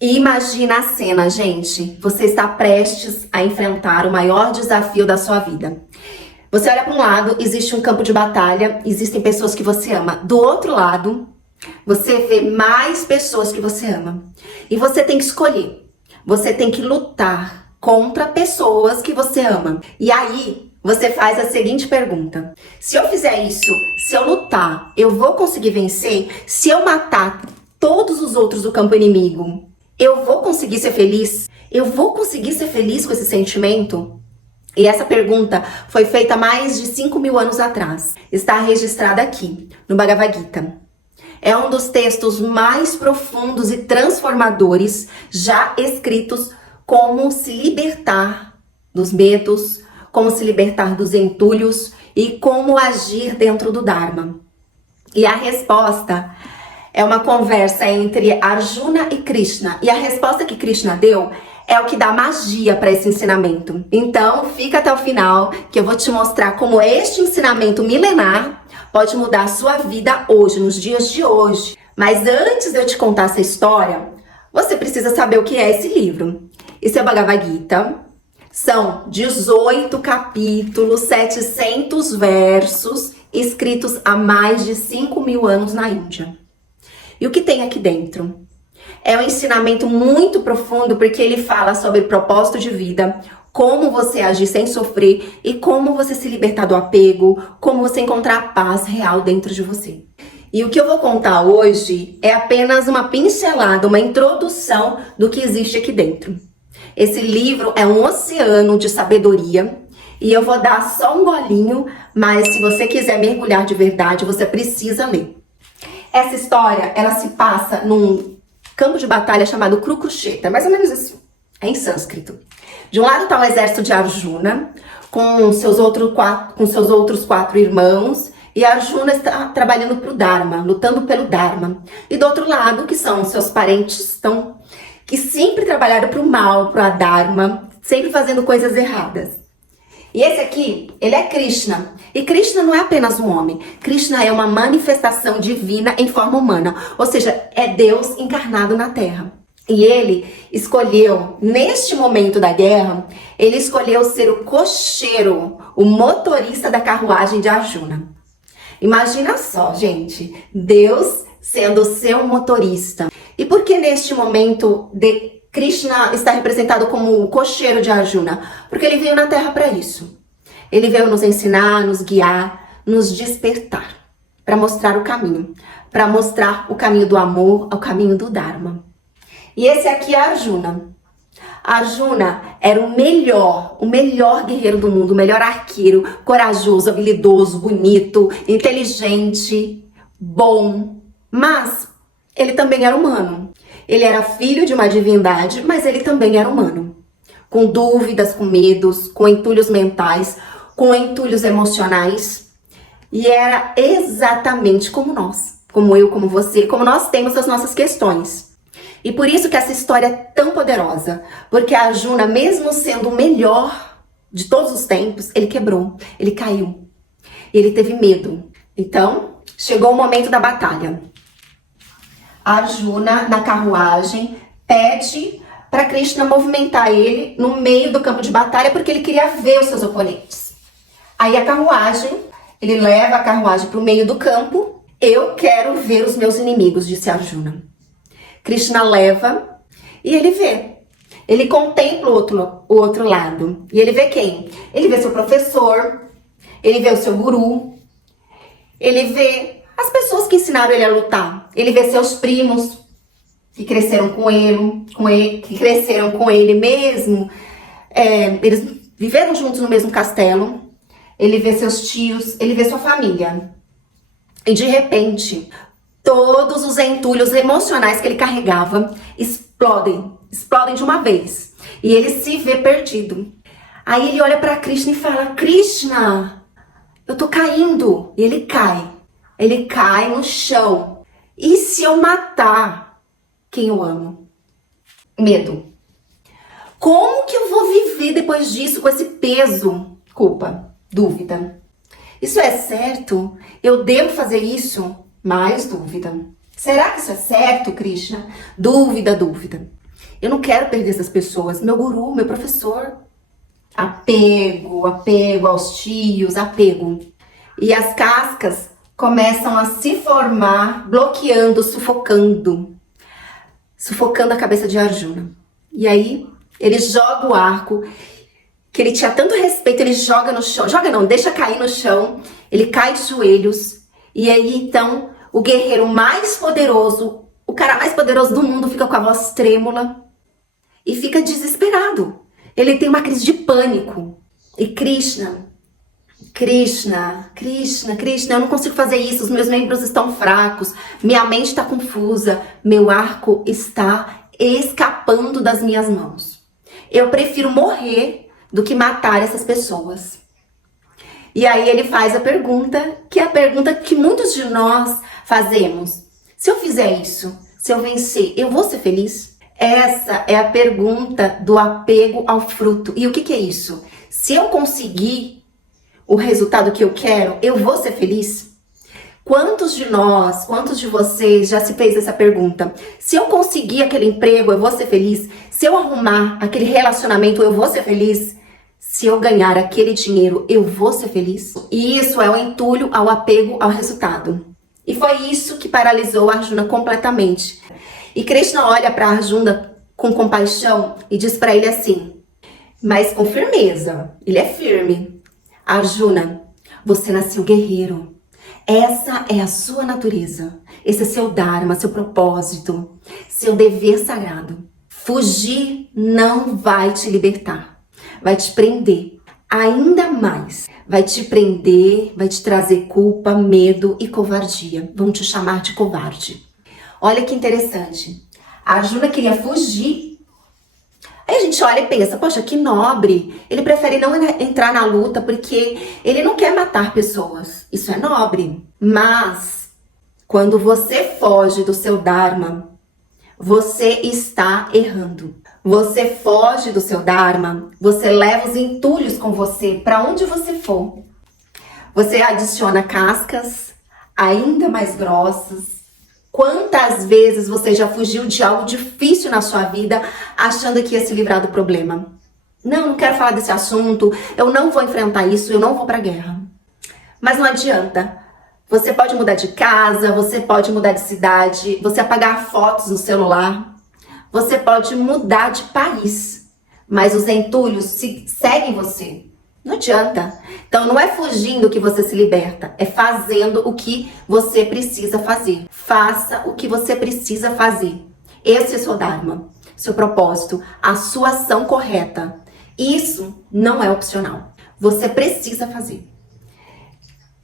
E imagina a cena, gente. Você está prestes a enfrentar o maior desafio da sua vida. Você olha para um lado, existe um campo de batalha, existem pessoas que você ama. Do outro lado, você vê mais pessoas que você ama. E você tem que escolher. Você tem que lutar contra pessoas que você ama. E aí, você faz a seguinte pergunta: se eu fizer isso, se eu lutar, eu vou conseguir vencer? Se eu matar todos os outros do campo inimigo, eu vou conseguir ser feliz? Eu vou conseguir ser feliz com esse sentimento? E essa pergunta foi feita mais de 5.000 anos atrás. Está registrada aqui, no Bhagavad Gita. É um dos textos mais profundos e transformadores já escritos. Como se libertar dos medos, como se libertar dos entulhos e como agir dentro do Dharma. E a resposta é uma conversa entre Arjuna e Krishna. E a resposta que Krishna deu é o que dá magia para esse ensinamento. Então, fica até o final que eu vou te mostrar como este ensinamento milenar pode mudar a sua vida hoje, nos dias de hoje. Mas antes de eu te contar essa história, você precisa saber o que é esse livro. Esse é o Bhagavad Gita. São 18 capítulos, 700 versos, escritos há mais de 5.000 anos na Índia. E o que tem aqui dentro? É um ensinamento muito profundo, porque ele fala sobre propósito de vida, como você agir sem sofrer e como você se libertar do apego, como você encontrar a paz real dentro de você. E o que eu vou contar hoje é apenas uma pincelada, uma introdução do que existe aqui dentro. Esse livro é um oceano de sabedoria e eu vou dar só um golinho, mas se você quiser mergulhar de verdade, você precisa ler. Essa história, ela se passa num campo de batalha chamado Kurukshetra, mais ou menos assim, é em sânscrito. De um lado está o exército de Arjuna, com seus outros quatro irmãos, e Arjuna está trabalhando para o Dharma, lutando pelo Dharma. E do outro lado, que são seus parentes, que sempre trabalharam para o mal, para o adharma, sempre fazendo coisas erradas. E esse aqui, ele é Krishna. E Krishna não é apenas um homem. Krishna é uma manifestação divina em forma humana. Ou seja, é Deus encarnado na Terra. E ele escolheu, neste momento da guerra, ele escolheu ser o cocheiro, o motorista da carruagem de Arjuna. Imagina só, gente, Deus sendo o seu motorista. E por que neste momento Krishna está representado como o cocheiro de Arjuna? Porque ele veio na Terra para isso. Ele veio nos ensinar, nos guiar, nos despertar, para mostrar o caminho, para mostrar o caminho do amor, o caminho do Dharma. E esse aqui é Arjuna. Arjuna era o melhor guerreiro do mundo, o melhor arqueiro, corajoso, habilidoso, bonito, inteligente, bom, mas ele também era humano. Ele era filho de uma divindade, mas ele também era humano. Com dúvidas, com medos, com entulhos mentais, com entulhos emocionais. E era exatamente como nós, como eu, como você, como nós temos as nossas questões. E por isso que essa história é tão poderosa. Porque Arjuna, mesmo sendo o melhor de todos os tempos, ele quebrou, ele caiu. Ele teve medo. Então, chegou o momento da batalha. Arjuna, na carruagem, pede para Krishna movimentar ele no meio do campo de batalha, porque ele queria ver os seus oponentes. Aí ele leva a carruagem para o meio do campo. Eu quero ver os meus inimigos, disse Arjuna. Krishna leva e ele vê. Ele contempla o outro lado. E ele vê quem? Ele vê seu professor, ele vê o seu guru, ele vê as pessoas que ensinaram ele a lutar. Ele vê seus primos que cresceram com ele mesmo. Eles viveram juntos no mesmo castelo. Ele vê seus tios, ele vê sua família. E de repente, todos os entulhos emocionais que ele carregava explodem de uma vez. E ele se vê perdido. Aí ele olha para Krishna e fala: Krishna, eu tô caindo. E ele cai no chão. E se eu matar quem eu amo? Medo. Como que eu vou viver depois disso com esse peso? Culpa, dúvida. Isso é certo? Eu devo fazer isso? Mais dúvida. Será que isso é certo, Krishna? Dúvida. Eu não quero perder essas pessoas. Meu guru, meu professor. Apego aos tios, apego. E as cascas começam a se formar, bloqueando, sufocando a cabeça de Arjuna. E aí, ele joga o arco, que ele tinha tanto respeito, ele joga no chão, joga não, deixa cair no chão, ele cai de joelhos, e aí então, o guerreiro mais poderoso, o cara mais poderoso do mundo fica com a voz trêmula e fica desesperado. Ele tem uma crise de pânico. E Krishna, eu não consigo fazer isso, os meus membros estão fracos, minha mente está confusa, meu arco está escapando das minhas mãos. Eu prefiro morrer do que matar essas pessoas. E aí ele faz a pergunta, que é a pergunta que muitos de nós fazemos. Se eu fizer isso, se eu vencer, eu vou ser feliz? Essa é a pergunta do apego ao fruto. E o que é isso? Se eu conseguir o resultado que eu quero, eu vou ser feliz? Quantos de nós, quantos de vocês já se fez essa pergunta? Se eu conseguir aquele emprego, eu vou ser feliz? Se eu arrumar aquele relacionamento, eu vou ser feliz? Se eu ganhar aquele dinheiro, eu vou ser feliz? E isso é o entulho ao apego ao resultado. E foi isso que paralisou Arjuna completamente. E Krishna olha para Arjuna com compaixão e diz para ele assim, mas com firmeza, ele é firme. Arjuna, você nasceu guerreiro. Essa é a sua natureza. Esse é seu dharma, seu propósito, seu dever sagrado. Fugir não vai te libertar. Vai te prender ainda mais. Vai te prender, vai te trazer culpa, medo e covardia. Vão te chamar de covarde. Olha que interessante. A Arjuna queria fugir. Aí a gente olha e pensa, poxa, que nobre. Ele prefere não entrar na luta porque ele não quer matar pessoas. Isso é nobre. Mas, quando você foge do seu dharma, você está errando. Você foge do seu dharma, você leva os entulhos com você para onde você for. Você adiciona cascas ainda mais grossas. Quantas vezes você já fugiu de algo difícil na sua vida achando que ia se livrar do problema? Não quero falar desse assunto, eu não vou enfrentar isso, eu não vou pra guerra. Mas não adianta. Você pode mudar de casa, você pode mudar de cidade, você apagar fotos no celular, você pode mudar de país, mas os entulhos seguem você. Não adianta. Então não é fugindo que você se liberta, é fazendo o que você precisa fazer. Faça o que você precisa fazer. Esse é o seu dharma, seu propósito, a sua ação correta. Isso não é opcional. Você precisa fazer.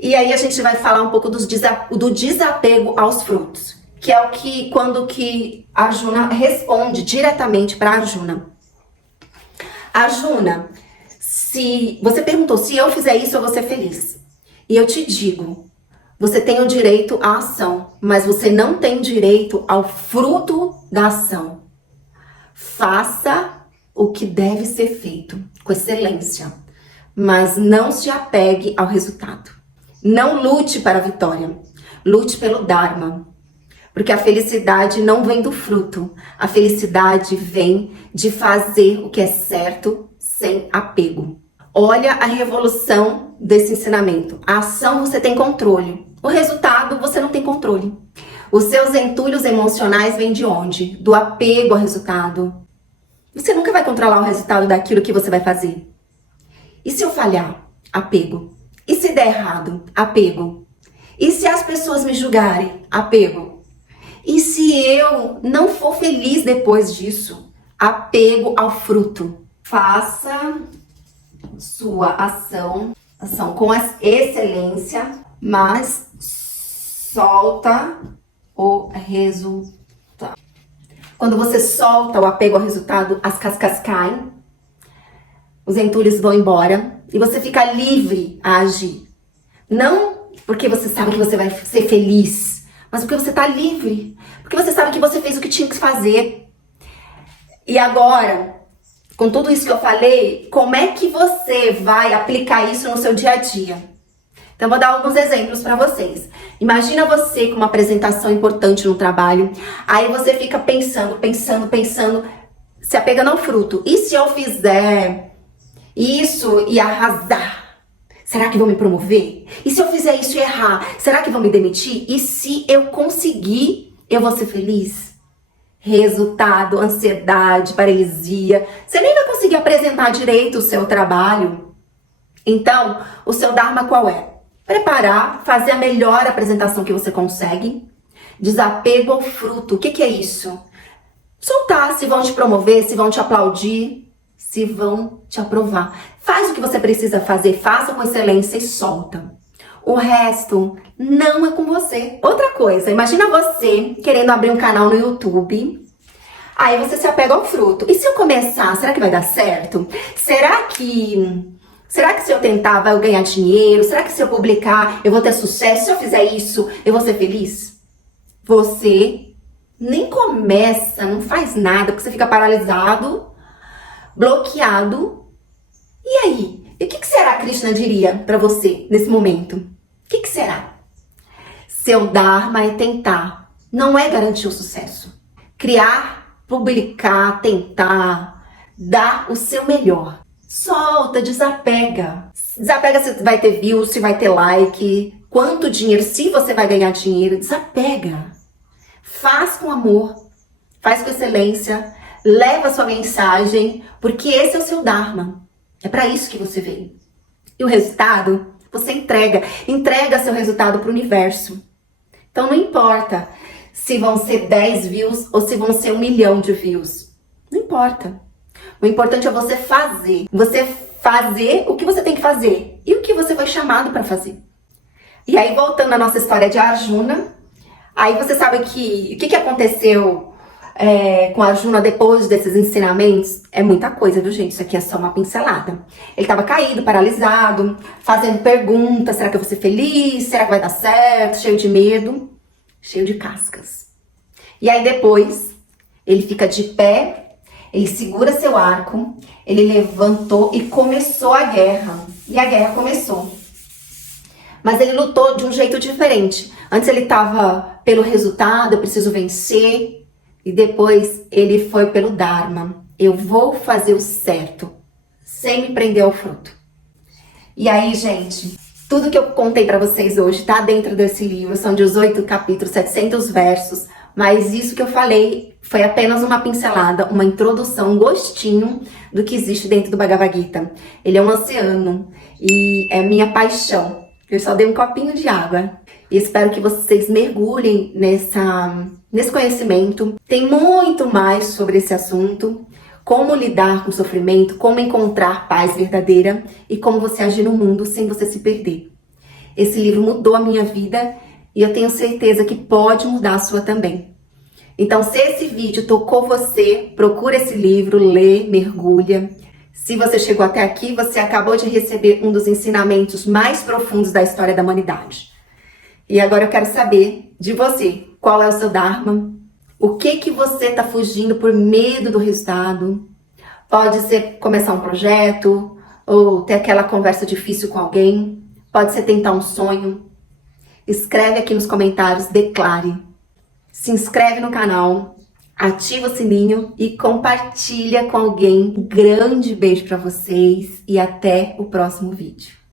E aí a gente vai falar um pouco do desapego aos frutos, que é o que quando que Arjuna responde diretamente para Arjuna. Arjuna, se você perguntou, se eu fizer isso, eu vou ser feliz. E eu te digo, você tem o direito à ação, mas você não tem direito ao fruto da ação. Faça o que deve ser feito, com excelência, mas não se apegue ao resultado. Não lute para a vitória, lute pelo Dharma. Porque a felicidade não vem do fruto, a felicidade vem de fazer o que é certo sem apego. Olha a revolução desse ensinamento. A ação você tem controle, o resultado você não tem controle. Os seus entulhos emocionais vêm de onde? Do apego ao resultado. Você nunca vai controlar o resultado daquilo que você vai fazer. E se eu falhar? Apego. E se der errado? Apego. E se as pessoas me julgarem? Apego. E se eu não for feliz depois disso? Apego ao fruto. Faça sua ação com excelência, mas solta o resultado. Quando você solta o apego ao resultado, as cascas caem, os entulhos vão embora e você fica livre a agir. Não porque você sabe que você vai ser feliz, mas porque você está livre. Porque você sabe que você fez o que tinha que fazer. E agora, com tudo isso que eu falei, como é que você vai aplicar isso no seu dia a dia? Então, vou dar alguns exemplos para vocês. Imagina você com uma apresentação importante no trabalho, aí você fica pensando, se apegando ao fruto. E se eu fizer isso e arrasar? Será que vão me promover? E se eu fizer isso e errar? Será que vão me demitir? E se eu conseguir, eu vou ser feliz? Resultado, ansiedade, paralisia. Você nem vai conseguir apresentar direito o seu trabalho. Então, o seu Dharma qual é? Preparar, fazer a melhor apresentação que você consegue. Desapego ao fruto. O que é isso? Soltar se vão te promover, se vão te aplaudir, se vão te aprovar. Faz o que você precisa fazer, faça com excelência e solta. O resto não é com você. Outra coisa, imagina você querendo abrir um canal no YouTube. Aí você se apega ao fruto. E se eu começar, será que vai dar certo? Será que se eu tentar, vai eu ganhar dinheiro? Será que se eu publicar, eu vou ter sucesso? Se eu fizer isso, eu vou ser feliz? Você nem começa, não faz nada, porque você fica paralisado, bloqueado. E aí? E o que será que Krishna diria pra você nesse momento? O que será? Seu Dharma é tentar, não é garantir o sucesso. Criar, publicar, tentar, dar o seu melhor. Solta, desapega. Desapega se vai ter views, se vai ter like, quanto dinheiro, se você vai ganhar dinheiro. Desapega. Faz com amor, faz com excelência, leva a sua mensagem, porque esse é o seu Dharma. É para isso que você veio. E o resultado, você entrega seu resultado para o universo. Então não importa se vão ser 10 views ou se vão ser 1 milhão de views. Não importa. O importante é você fazer. Você fazer o que você tem que fazer e o que você foi chamado para fazer. E aí, voltando à nossa história de Arjuna, aí você sabe que o que aconteceu com Arjuna depois desses ensinamentos? É muita coisa, viu, gente? Isso aqui é só uma pincelada. Ele estava caído, paralisado, fazendo perguntas. Será que eu vou ser feliz? Será que vai dar certo? Cheio de medo, cheio de cascas. E aí depois, ele fica de pé, ele segura seu arco, ele levantou e começou a guerra. E a guerra começou. Mas ele lutou de um jeito diferente. Antes ele estava pelo resultado, eu preciso vencer. E depois ele foi pelo Dharma. Eu vou fazer o certo, sem me prender ao fruto. E aí, gente, tudo que eu contei pra vocês hoje tá dentro desse livro. São 18 capítulos, 700 versos. Mas isso que eu falei foi apenas uma pincelada, uma introdução, um gostinho do que existe dentro do Bhagavad Gita. Ele é um oceano e é minha paixão. Eu só dei um copinho de água. E espero que vocês mergulhem nesse conhecimento. Tem muito mais sobre esse assunto. Como lidar com o sofrimento, como encontrar paz verdadeira e como você agir no mundo sem você se perder. Esse livro mudou a minha vida e eu tenho certeza que pode mudar a sua também. Então, se esse vídeo tocou você, procura esse livro, lê, mergulha. Se você chegou até aqui, você acabou de receber um dos ensinamentos mais profundos da história da humanidade. E agora eu quero saber de você, qual é o seu Dharma? O que você está fugindo por medo do resultado? Pode ser começar um projeto, ou ter aquela conversa difícil com alguém. Pode ser tentar um sonho. Escreve aqui nos comentários, declare. Se inscreve no canal, ativa o sininho e compartilha com alguém. Um grande beijo para vocês e até o próximo vídeo.